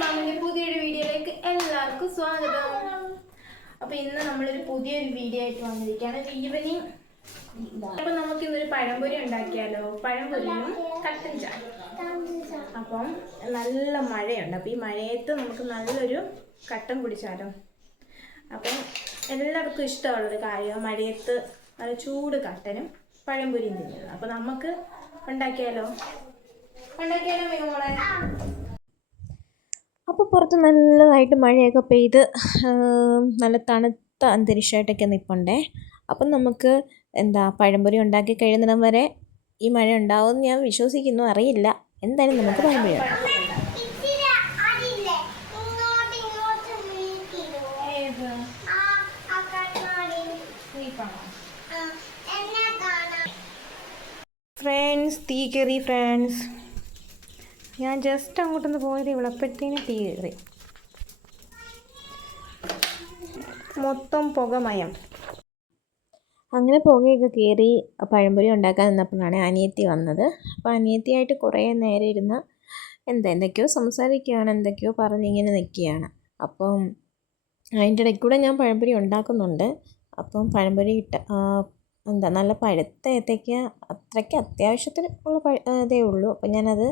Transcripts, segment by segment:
മാമിന്റെ പുതിയൊരു വീഡിയോയിലേക്ക് എല്ലാവർക്കും സ്വാഗതം. അപ്പോൾ ഇന്ന് നമ്മളൊരു പുതിയൊരു വീഡിയോ ആയിട്ട് വന്നിരിക്കുകയാണ്. ഈവനിങ് അപ്പോൾ നമുക്ക് ഇന്നൊരു പഴംപൊരി ഉണ്ടാക്കിയാലോ? പഴംപൊരിയും കട്ടൻ ചായ. അപ്പം നല്ല മഴയുണ്ട്. അപ്പോൾ ഈ മഴയത്ത് നമുക്ക് നല്ലൊരു കട്ടൻ കുടിച്ചാലോ? അപ്പം എല്ലാവർക്കും ഇഷ്ടമുള്ളൊരു കാര്യം മഴയത്ത് നല്ല ചൂട് കട്ടനും പഴംപൊരിയും തിന്നുന്നത്. അപ്പോൾ നമുക്ക് ഉണ്ടാക്കിയാലോ മോളെ? അപ്പോൾ പുറത്ത് നല്ലതായിട്ട് മഴയൊക്കെ പെയ്ത് നല്ല തണുത്ത അന്തരീക്ഷമായിട്ടൊക്കെ നിൽപ്പുണ്ടേ. അപ്പം നമുക്ക് പഴംപൊരി ഉണ്ടാക്കി കഴിയുന്നിടം വരെ ഈ മഴ ഉണ്ടാവുമെന്ന് ഞാൻ വിശ്വസിക്കുന്നു, അറിയില്ല. എന്തായാലും നമുക്ക് പഴംപൊരി ഫ്രണ്ട്സ്, തീ കയറി ഫ്രണ്ട്സ്. ഞാൻ ജസ്റ്റ് അങ്ങോട്ടൊന്ന് പോയത് ഇവിളപ്പോഴത്തേനും തീ കയറി, മൊത്തം പുകമയം. അങ്ങനെ പുകയൊക്കെ കയറി പഴംപൊരി ഉണ്ടാക്കാൻ നിന്നപ്പോഴാണ് അനിയത്തി വന്നത്. അപ്പോൾ അനിയത്തിയായിട്ട് കുറേ നേരം ഇരുന്ന് എന്തൊക്കെയോ സംസാരിക്കുകയാണ്, എന്തൊക്കെയോ പറഞ്ഞിങ്ങനെ നിൽക്കുകയാണ്. അപ്പം അതിൻ്റെ ഇടയ്ക്ക് കൂടെ ഞാൻ പഴംപൊരി ഉണ്ടാക്കുന്നുണ്ട്. അപ്പം പഴംപൊരി നല്ല പഴുത്ത ഏത്തയ്ക്ക അത്രയ്ക്ക് അത്യാവശ്യത്തിന് ഉള്ള ഇതേ ഉള്ളൂ. അപ്പം ഞാനത്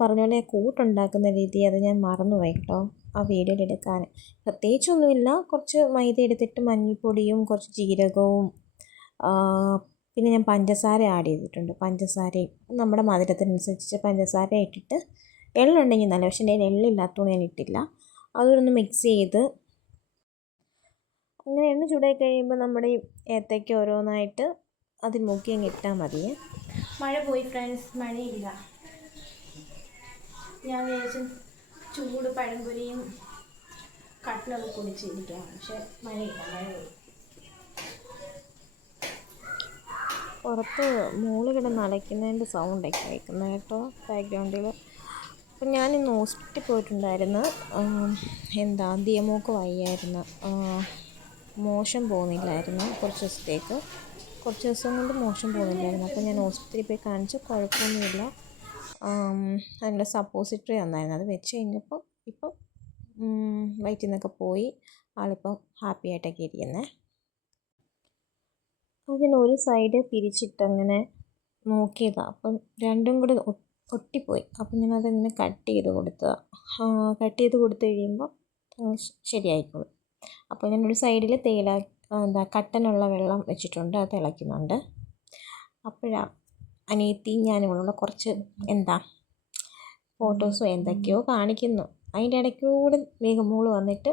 പറഞ്ഞ പോലെ കൂട്ടുണ്ടാക്കുന്ന രീതി അത് ഞാൻ മറന്നുപോയി കേട്ടോ ആ വീഡിയോയിൽ എടുക്കാൻ. പ്രത്യേകിച്ചൊന്നുമില്ല, കുറച്ച് മൈദ എടുത്തിട്ട് മഞ്ഞൾപ്പൊടിയും കുറച്ച് ജീരകവും പിന്നെ ഞാൻ പഞ്ചസാര ആഡ് ചെയ്തിട്ടുണ്ട്. പഞ്ചസാരയും നമ്മുടെ മധുരത്തിനനുസരിച്ച് പഞ്ചസാര ഇട്ടിട്ട്, എള്ളുണ്ടെങ്കിൽ നല്ല, പക്ഷേ എൻ്റെ എള്ളില്ലാത്തതുകൊണ്ട് ഞാൻ ഇട്ടില്ല. അതൊന്ന് മിക്സ് ചെയ്ത് അങ്ങനെ എണ്ണ ചൂടായി കഴിയുമ്പോൾ നമ്മുടെ ഈ ഏത്തയ്ക്ക ഓരോന്നായിട്ട് അതിൽ മുക്കി അങ്ങ് ഇട്ടാൽ മതിയേ. മഴ പോയി ഫ്രണ്ട്സ്, മഴയില്ല. ഞാൻ വിചാരിച്ചു ചൂട് പഴംപൊരിയും കട്ടിലൊക്കെ കുടിച്ചിരിക്കാം, പക്ഷെ മഴയില്ല, മഴ പോയി. പുറത്ത് മോള് കിടന്ന് അലയ്ക്കുന്നതിൻ്റെ സൗണ്ടൊക്കെ കേൾക്കുന്നത് കേട്ടോ ബാക്ക്ഗ്രൗണ്ടിൽ. അപ്പം ഞാനിന്ന് ഹോസ്പിറ്റലിൽ പോയിട്ടുണ്ടായിരുന്നു. ദിയമോക്ക് വയ്യായിരുന്നു, മോശം പോകുന്നില്ലായിരുന്നു കുറച്ച് ദിവസം കൊണ്ട് മോശം പോകുന്നില്ലായിരുന്നു. അപ്പോൾ ഞാൻ ഹോസ്പിറ്റലിൽ പോയി കാണിച്ചു, കുഴപ്പമൊന്നുമില്ല. അതിനുള്ള സപ്പോസിറ്ററി തന്നായിരുന്നു, അത് വെച്ച് കഴിഞ്ഞപ്പോൾ ഇപ്പം വയറ്റിൽ നിന്നൊക്കെ പോയി. ആളിപ്പം ഹാപ്പി ആയിട്ടൊക്കെ ഇരിക്കുന്നത്. അതിനൊരു സൈഡ് തിരിച്ചിട്ടങ്ങനെ നോക്കിയതാണ്, അപ്പം രണ്ടും കൂടെ ഒട്ടിപ്പോയി. അപ്പം ഞാനതങ്ങനെ കട്ട് ചെയ്ത് കൊടുത്തു കഴിയുമ്പോൾ ശരിയായിക്കോളും. അപ്പോൾ ഞാനൊരു സൈഡിൽ കട്ടനുള്ള വെള്ളം വെച്ചിട്ടുണ്ട്, അത് തിളയ്ക്കുന്നുണ്ട്. അപ്പോഴാണ് അനിയത്തി ഞാനിവിടെ കുറച്ച് ഫോട്ടോസും എന്തൊക്കെയോ കാണിക്കുന്നു. അതിൻ്റെ ഇടയ്ക്കൂടെ വേഗമോള് വന്നിട്ട്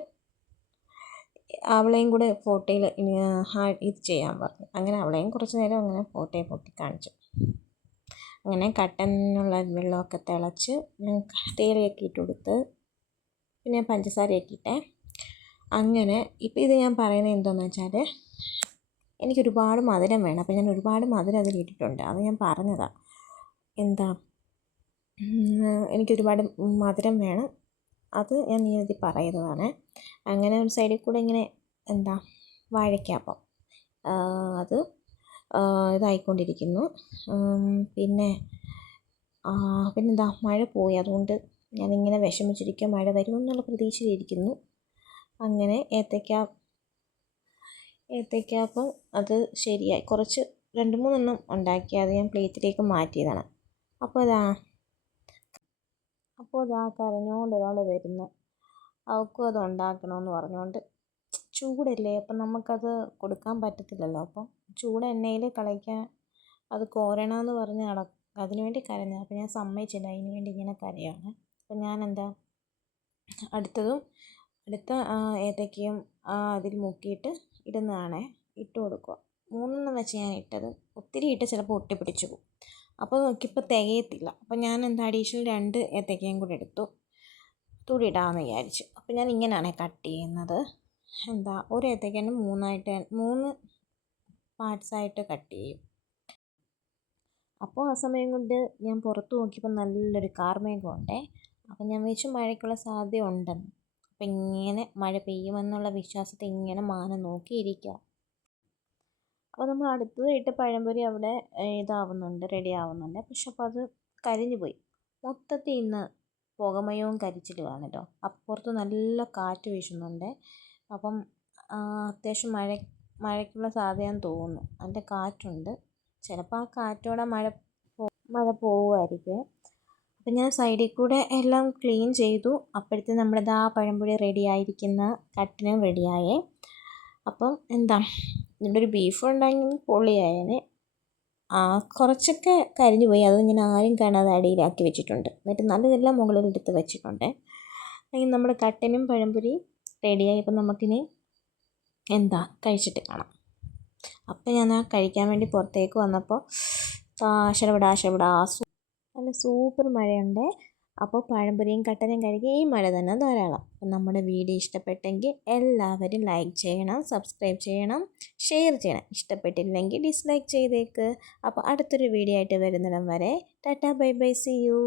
അവളെയും കൂടെ ഫോട്ടോയിൽ ഇത് ചെയ്യാൻ പറഞ്ഞു. അങ്ങനെ അവളെയും കുറച്ച് നേരം അങ്ങനെ ഫോട്ടോയെ പൊക്കി കാണിച്ചു. അങ്ങനെ കട്ടനുള്ള വെള്ളമൊക്കെ തിളച്ച് തേയിലയൊക്കെ ഇട്ട് കൊടുത്ത് പിന്നെ പഞ്ചസാരയൊക്കെ ഇട്ടേ. അങ്ങനെ ഇപ്പം ഇത് ഞാൻ പറയുന്നത് എന്താണെന്ന് വെച്ചാൽ, എനിക്കൊരുപാട് മധുരം വേണം. അപ്പോൾ ഞാൻ ഒരുപാട് മധുരം അതിലിട്ടിട്ടുണ്ട്, അത് ഞാൻ പറഞ്ഞതാണ്. എനിക്കൊരുപാട് മധുരം വേണം, അത് ഞാൻ ഇതിൽ പറയുന്നതാണ്. അങ്ങനെ ഒരു സൈഡിൽ കൂടെ ഇങ്ങനെ വാഴയ്ക്കാപ്പം അത് ഇതായിക്കൊണ്ടിരിക്കുന്നു. പിന്നെന്താ മഴ പോയി, അതുകൊണ്ട് ഞാനിങ്ങനെ വിഷമിച്ചിരിക്കുക, മഴ വരുമെന്നുള്ള പ്രതീക്ഷയിലിരിക്കുന്നു. അങ്ങനെ ഏത്തയ്ക്കാപ്പം അത് ശരിയായി. കുറച്ച് 2-3 എണ്ണം ഉണ്ടാക്കി, അത് ഞാൻ പ്ലേറ്റിലേക്ക് മാറ്റിയതാണ്. അപ്പോൾ കരഞ്ഞുകൊണ്ട് ഒരാൾ വരുന്നു, അവൾക്കും അത് ഉണ്ടാക്കണമെന്ന് പറഞ്ഞുകൊണ്ട്. ചൂടല്ലേ, അപ്പം നമുക്കത് കൊടുക്കാൻ പറ്റത്തില്ലല്ലോ. അപ്പം ചൂട് എണ്ണയിൽ കളിക്കാൻ അത് കോരണമെന്ന് പറഞ്ഞ് അതിനുവേണ്ടി കരഞ്ഞത്. അപ്പോൾ ഞാൻ സമ്മതിച്ചില്ല, അതിന് വേണ്ടി ഇങ്ങനെ കരയാണ്. അപ്പം ഞാൻ അടുത്ത ഏത്തയ്ക്കയും അതിൽ മുക്കിയിട്ട് ഇടുന്നതാണേ, ഇട്ട് കൊടുക്കുക. 3 എണ്ണം വെച്ച് ഞാൻ ഇട്ടത്, ഒത്തിരി ഇട്ട് ചിലപ്പോൾ ഒട്ടിപ്പിടിച്ചു പോകും. അപ്പോൾ നോക്കിയപ്പോൾ തികയത്തില്ല. അപ്പോൾ ഞാൻ അഡീഷണൽ 2 ഏത്തയ്ക്കയും കൂടെ എടുത്തു, തൂടി ഇടാമെന്ന് വിചാരിച്ചു. അപ്പോൾ ഞാൻ ഇങ്ങനെയാണ് കട്ട് ചെയ്യുന്നത്. ഒരു ഏത്തയ്ക്കന്നെ 3 പാർട്സായിട്ട് കട്ട് ചെയ്യും. അപ്പോൾ ആ സമയം കൊണ്ട് ഞാൻ പുറത്ത് നോക്കിയപ്പോൾ നല്ലൊരു കാർമേഘമുണ്ടേ. അപ്പം ഞാൻ വിചാരിച്ചു മഴയ്ക്കുള്ള സാധ്യത ഉണ്ടെന്ന്. അപ്പം ഇങ്ങനെ മഴ പെയ്യുമെന്നുള്ള വിശ്വാസത്തിൽ ഇങ്ങനെ മാനം നോക്കിയിരിക്കുക. അപ്പോൾ നമ്മൾ അടുത്തതായിട്ട് പഴംപൊരി അവിടെ റെഡി ആവുന്നുണ്ട്. പക്ഷെ അപ്പോൾ അത് കരിഞ്ഞു പോയി, മൊത്തത്തിൽ ഇന്ന് പുകമയവും കരിച്ചിലുമാണ് കേട്ടോ. അപ്പുറത്ത് നല്ല കാറ്റ് വീശുന്നുണ്ട്. അപ്പം അത്യാവശ്യം മഴയ്ക്കുള്ള സാധ്യതയാണെന്ന് തോന്നുന്നു. നല്ല കാറ്റുണ്ട്. ചിലപ്പോൾ ആ കാറ്റോടെ മഴ പോവുമായിരിക്കും. അപ്പം ഞാൻ സൈഡിൽ കൂടെ എല്ലാം ക്ലീൻ ചെയ്തു. അപ്പോഴത്തെ നമ്മുടെ പഴംപൊരി റെഡി ആയിരിക്കുന്ന കട്ടിനും റെഡിയായേ. അപ്പം എന്താ ഇതിൻ്റെ ഒരു ബീഫ് ഉണ്ടെങ്കിൽ പൊളിയായേനെ. കുറച്ചൊക്കെ കരിഞ്ഞു പോയി. അതിങ്ങനെ ആരും കാണാതെ അടിയിലാക്കി വെച്ചിട്ടുണ്ട്. എന്നിട്ട് നല്ലതെല്ലാം മുകളിലെടുത്ത് വെച്ചിട്ടുണ്ട്. അല്ലെങ്കിൽ നമ്മുടെ കട്ടനും പഴംപൊരി റെഡിയായി. ഇപ്പം നമുക്കിനി കഴിച്ചിട്ട് കാണാം. അപ്പം ഞാൻ കഴിക്കാൻ വേണ്ടി പുറത്തേക്ക് വന്നപ്പോൾ ശരവിടാ നല്ല സൂപ്പർ മഴയുണ്ട്. അപ്പോൾ പഴംപൊരിയും കട്ടനും കഴിക്കുക ഈ മഴ തന്നെ ധാരാളം. അപ്പം നമ്മുടെ വീഡിയോ ഇഷ്ടപ്പെട്ടെങ്കിൽ എല്ലാവരും ലൈക്ക് ചെയ്യണം, സബ്സ്ക്രൈബ് ചെയ്യണം, ഷെയർ ചെയ്യണം. ഇഷ്ടപ്പെട്ടില്ലെങ്കിൽ ഡിസ്ലൈക്ക് ചെയ്തേക്ക്. അപ്പോൾ അടുത്തൊരു വീഡിയോ ആയിട്ട് വരുന്നിടം വരെ tata bye bye, see U.